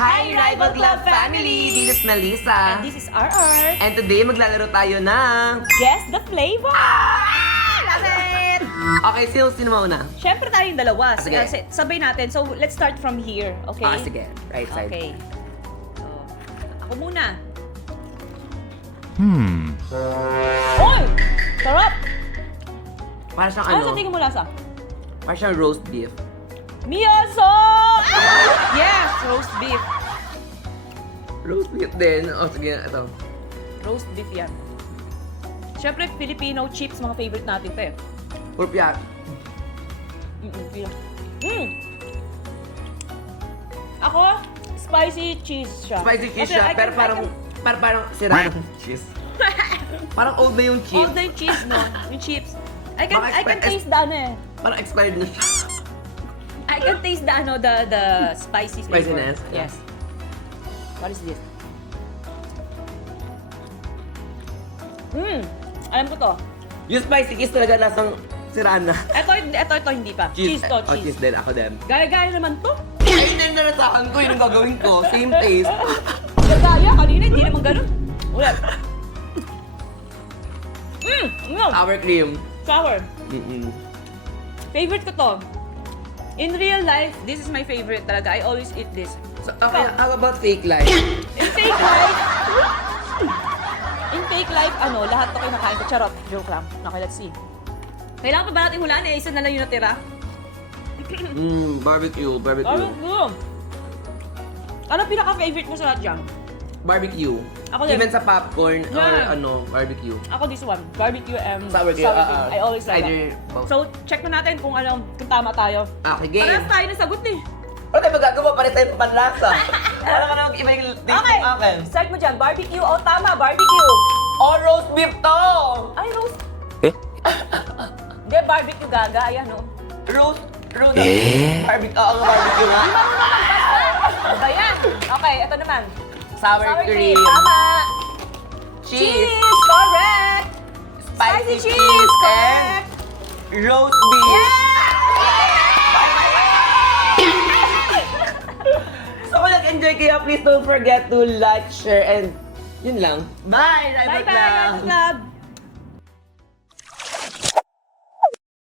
Hi, Rival Club family! This is Melissa. And this is RR. And today, maglalaro tayo ng... Guess the flavor! Love it! Okay, sino mauna? Siyempre tayong dalawa. Sige. Sabay natin. So, let's start from here. Okay? Okay, sige. Right side. Okay. So, ako muna. Oy! Sarap! Para siyang Ano sa tingin mo lasa? Para siyang roast beef. Miyaso! Yes! Roast beef. Roast beef din. O, sige, ito. Roast beef yan. Siyempre, Filipino chips, mga favorite natin ito eh. Purpia. Ako, spicy cheese siya. Spicy cheese Kasi siya, I pero can- parang sira ng cheese. Parang old na yung cheese. All the cheese, no? Yung chips. I can Baka taste the ano eh. Parang expired na siya. I can taste the ano, the spicy flavor. Spiciness? Yes. What is this? Alam ko to. Yung spicy cheese talaga lasang sira na. Ito hindi pa. Cheese to, Oh, cheese. cheese din. Ako din. Gaya-gaya naman to. Ayun din na nasahan ko. Yun ang gagawin ko. Same taste. Gaya, kanina, hindi naman ganun. Ulit. No. Sour cream. Sour. Favorite Favorite ko to. In real life, this is my favorite talaga. I always eat this. So, okay, how about fake life? In fake life, ano, lahat to kinakain ko. Charot. Joke lang. Okay, let's see. Kailangan pa ba natin hulaan eh? Isa na lang yung natira. Barbecue. Ano pinaka-favorite mo sa lahat dyan? Barbecue. Ako din. Even sa popcorn or Yeah. barbecue. Ako this one. Barbecue and Sour cream. cream. I always like Either that. both. So, check na natin kung tama tayo. Okay, game. Parehas tayo na sagot eh. Ano tayo magagawa? Pares tayo panlasa. Wala ka na mag-iba yung taste Okay. ng akin. Start mo dyan. Barbecue. Oh, tama. Barbecue. Oh, roast beef to! Ay, roast. Hindi, barbecue gaga. Ayan, oh. Roast. Barbecue. Oo, nga, barbecue nga. Ano ba yan? Okay, ito naman. Sour cream. Tama. Cheese. Correct. Spicy cheese. cheese. Correct. And roast beef. So kung nag-enjoy kayo, please don't forget to like, share, and yun lang. Bye, Rival Bye-bye, Club! Club.